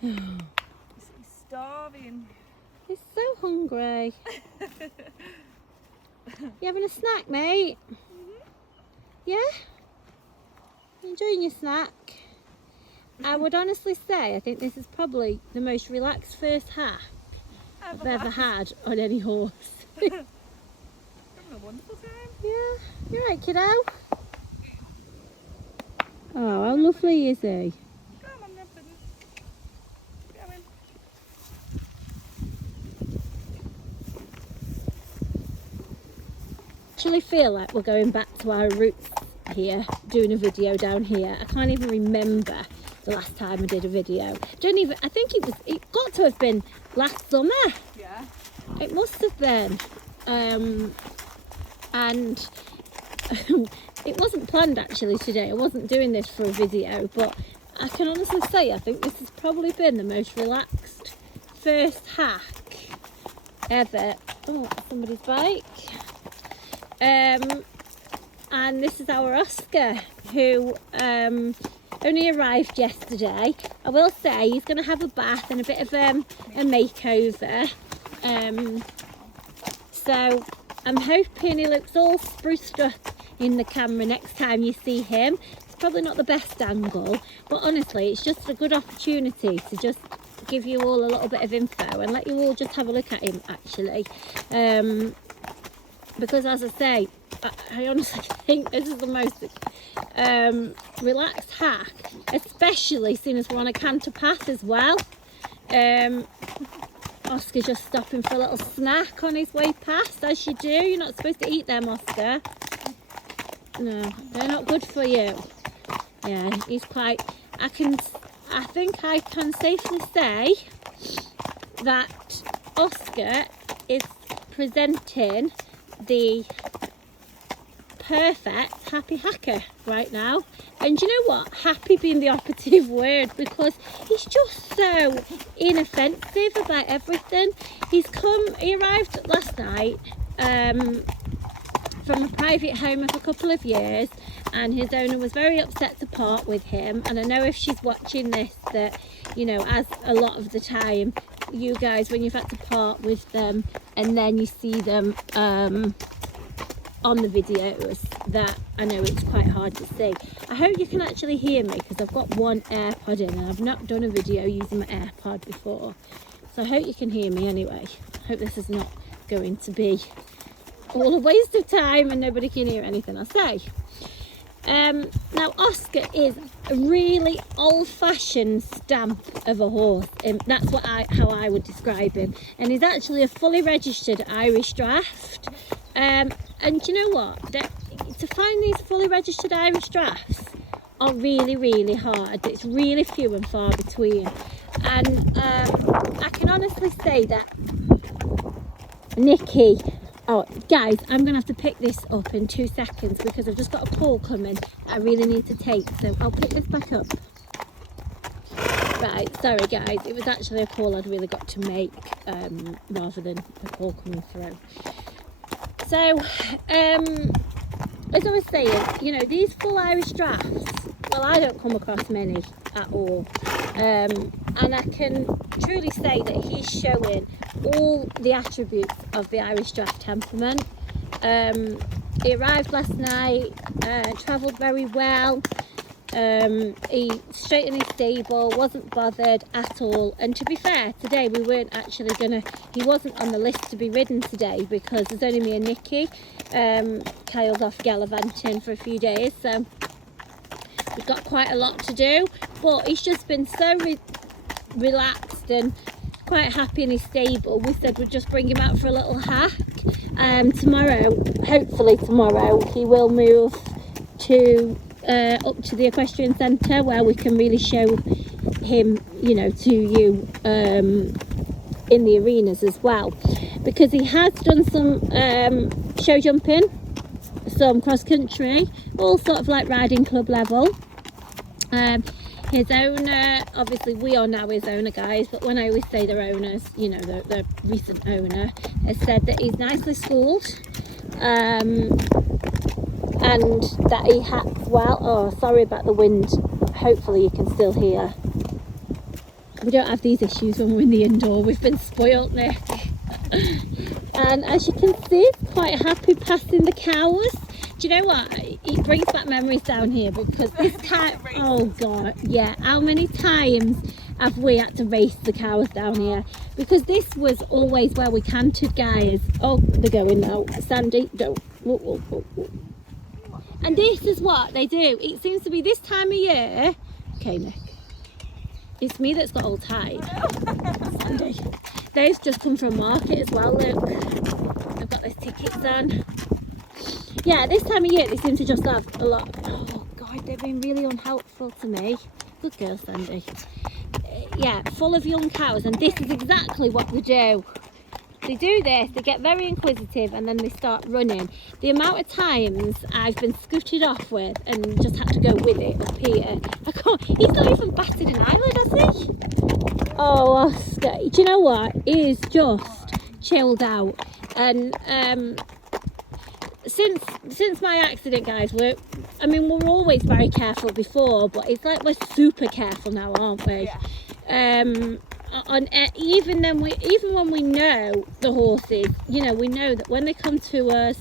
He's starving. He's so hungry. You having a snack, mate? Yeah? Enjoying your snack? I would honestly say I think this is probably the most relaxed first half I've ever had on any horse. Having a wonderful time. Yeah, you're right, kiddo. Oh, how lovely is he? Come on, Robin. Go in. Actually feel like we're going back to our roots here, doing a video down here. I can't even remember the last time I did a video. I think it got to have been last summer. Yeah. It must have been. And it wasn't planned actually today. I wasn't doing this for a video, but I can honestly say I think this has probably been the most relaxed first hack ever. Oh, that's somebody's bike. And this is our Oscar, who only arrived yesterday. I will say he's going to have a bath and a bit of a makeover. So I'm hoping he looks all spruced up in the camera next time you see him. It's probably not the best angle, but honestly it's just a good opportunity to just give you all a little bit of info and let you all just have a look at him actually. Because as I say, I honestly think this is the most relaxed hack, especially seeing as we're on a canter path as well. Oscar's just stopping for a little snack on his way past, as you do. You're not supposed to eat them, Oscar. No, they're not good for you. Yeah, he's quite... I think I can safely say that Oscar is presenting the perfect happy hacker right now. And you know what, happy being the operative word, because he's just so inoffensive about everything. He arrived last night from a private home of a couple of years, and his owner was very upset to part with him. And I know if she's watching this that, you know, as a lot of the time you guys, when you've had to part with them and then you see them on the videos, that I know it's quite hard to see. I hope you can actually hear me, because I've got one AirPod in and I've not done a video using my AirPod before, so I hope you can hear me anyway. I hope this is not going to be all a waste of time and nobody can hear anything I say. Now Oscar is a really old-fashioned stamp of a horse, and that's how I would describe him. And he's actually a fully registered Irish draft. And you know what? To find these fully registered Irish drafts are really, really hard. It's really few and far between. And I can honestly say that Nikki... Oh, guys, I'm going to have to pick this up in 2 seconds because I've just got a call coming that I really need to take. So I'll pick this back up. Right, sorry guys. It was actually a call I'd really got to make rather than a call coming through. So, as I was saying, you know, these full Irish drafts, well, I don't come across many at all. And I can truly say that he's showing all the attributes of the Irish draft temperament. He arrived last night, travelled very well. He straightened his stable, wasn't bothered at all. And to be fair, today we weren't actually he wasn't on the list to be ridden today because there's only me and Nikki. Kyle's off gallivanting for a few days, so we've got quite a lot to do. But he's just been so relaxed and quite happy in his stable. We said we'd just bring him out for a little hack. Tomorrow, hopefully tomorrow, he will move to up to the equestrian centre where we can really show him, you know, to you in the arenas as well, because he has done some show jumping, some cross country, all sort of like riding club level. His owner, obviously we are now his owner, guys, but when I always say their owners, you know, the recent owner has said that he's nicely schooled, and that he has, well, oh sorry about the wind, hopefully you can still hear. we don't have these issues when we're in the indoor. We've been spoilt, Nick. And as you can see, quite happy passing the cows. Do you know what? It brings back memories down here, because this time, oh God, yeah. How many times have we had to race the cows down here? Because this was always where we cantered, guys. Oh, they're going now. Sandy, don't. Whoa, whoa, whoa, whoa. And this is what they do. It seems to be this time of year. Okay, Nick. It's me that's got all tied. Sandy. They've just come from market as well, look. I've got those tickets on. Yeah, this time of year they seem to just have a lot. Oh God, they've been really unhelpful to me. Good girl, Sandy. Yeah, full of young cows, and this is exactly what they do. They do this, they get very inquisitive, and then they start running. The amount of times I've been scooted off with and just had to go with it up here. I can't, he's not even batted an eyelid, has he? Oh, Oscar, do you know what? He's just chilled out. And since my accident, guys, we're always very careful before, but it's like we're super careful now, aren't we? Yeah. Even when we know the horses, you know, we know that when they come to us,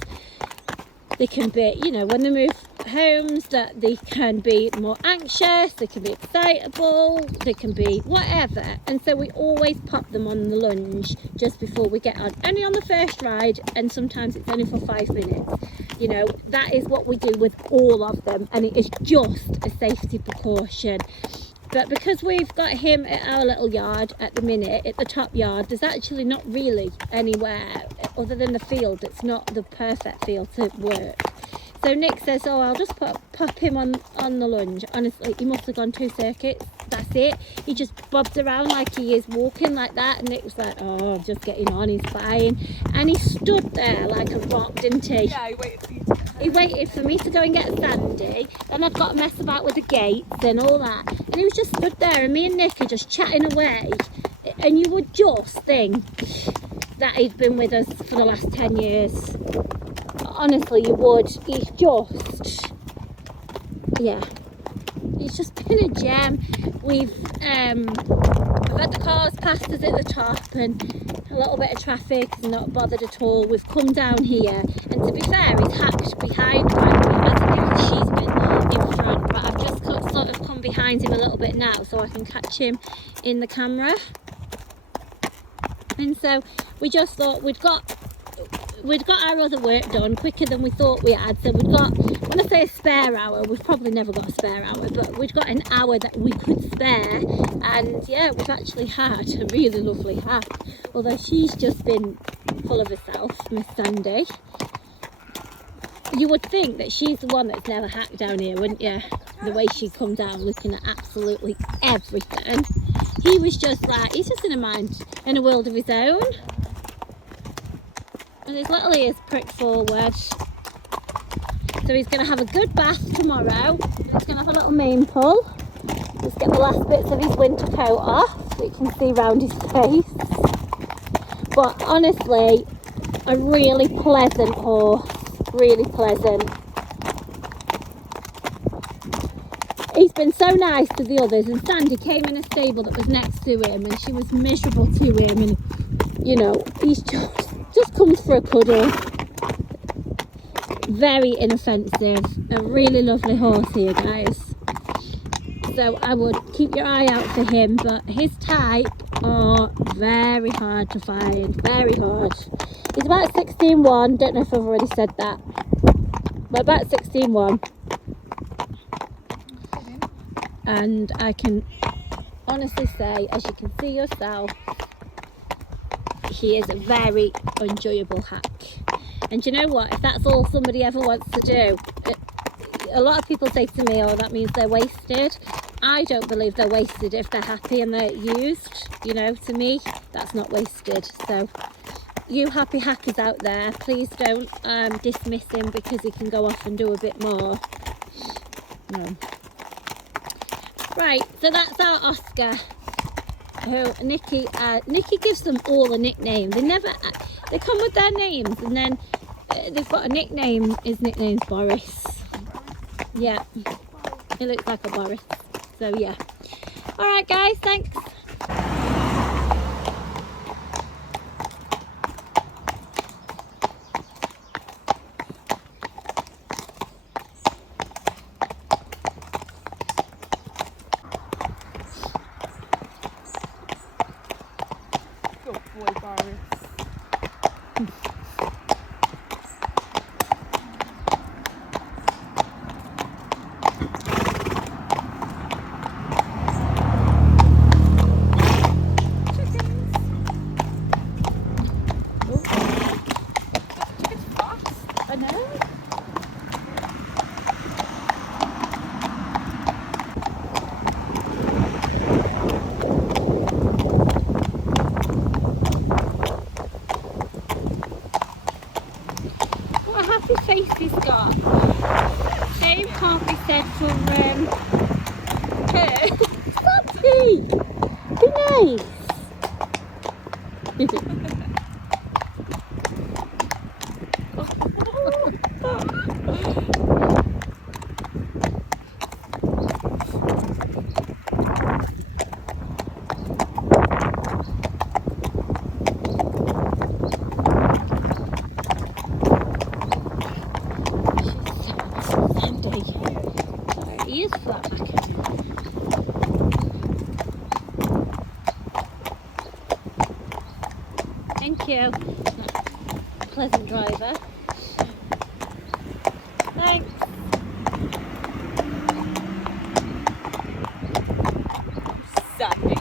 they can be, you know, when they move homes, that they can be more anxious, they can be excitable, they can be whatever, and so we always pop them on the lunge just before we get on, only on the first ride, and sometimes it's only for 5 minutes. You know, that is what we do with all of them, and it is just a safety precaution. But because we've got him at our little yard at the minute, at the top yard, there's actually not really anywhere other than the field. It's not the perfect field to work. So Nick says, oh, I'll just pop him on the lunge. Honestly, he must have gone 2 circuits. That's it. He just bobs around like he is walking like that. And Nick was like, oh, just getting on, he's fine. And he stood there like a rock, didn't he? Yeah, he waited for you to get home. He waited for me to go and get Sandy. Then I've got to mess about with the gates and all that. And he was just stood there, and me and Nick are just chatting away. And you would just think that he'd been with us for the last 10 years. Honestly, you would. He's just, yeah, it's just been a gem. We've had the cars past us at the top, and a little bit of traffic, not bothered at all. We've come down here, and to be fair, he's hacked behind Granny, hasn't he? Because she's been in front, but I've just sort of come behind him a little bit now so I can catch him in the camera. And so we just thought we'd got our other work done quicker than we thought we had. So we've got, when I say a spare hour, we've probably never got a spare hour, but we've got an hour that we could spare. And yeah, we've actually had a really lovely hack, although she's just been full of herself, Miss Sandy. You would think that she's the one that's never hacked down here, wouldn't you? The way she'd come down looking at absolutely everything. He was just like, he's just in a world of his own. And his little ears pricked forward. So he's going to have a good bath tomorrow. He's going to have a little mane pull. Just get the last bits of his winter coat off so you can see round his face. But honestly, a really pleasant horse. Really pleasant. He's been so nice to the others, and Sandy came in a stable that was next to him and she was miserable to him, and you know, he's just comes for a cuddle. Very inoffensive. A really lovely horse here, guys. So I would keep your eye out for him, but his type are very hard to find. Very hard. He's about 16-1. Don't know if I've already said that. But about 16-1. And I can honestly say, as you can see yourself, he is a very enjoyable hack. And you know what, if that's all somebody ever wants to do, a lot of people say to me, oh, that means they're wasted. I don't believe they're wasted if they're happy and they're used. You know, to me, that's not wasted. So you happy hackers out there, please don't dismiss him because he can go off and do a bit more. No. Right, so that's our Oscar. Who Nikki gives them all a nickname. They come with their names, and then they've got a nickname. His nickname's Boris. Yeah, he looks like a Boris. So yeah. All right, guys. Thanks. avoid virus. I know. What a happy face he's got. Shame can't be said for her. Puppy! Be nice. Sandy. Sorry, he is flat back. Thank you. Pleasant driver. Thanks. Sandy.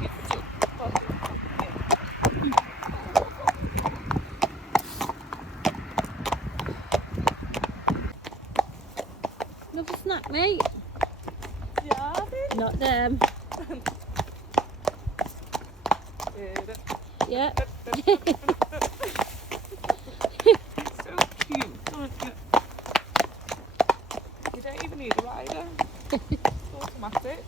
Another snack, mate. Yeah, Not them. Yeah. So cute, aren't you? You don't even need a rider. It's automatic.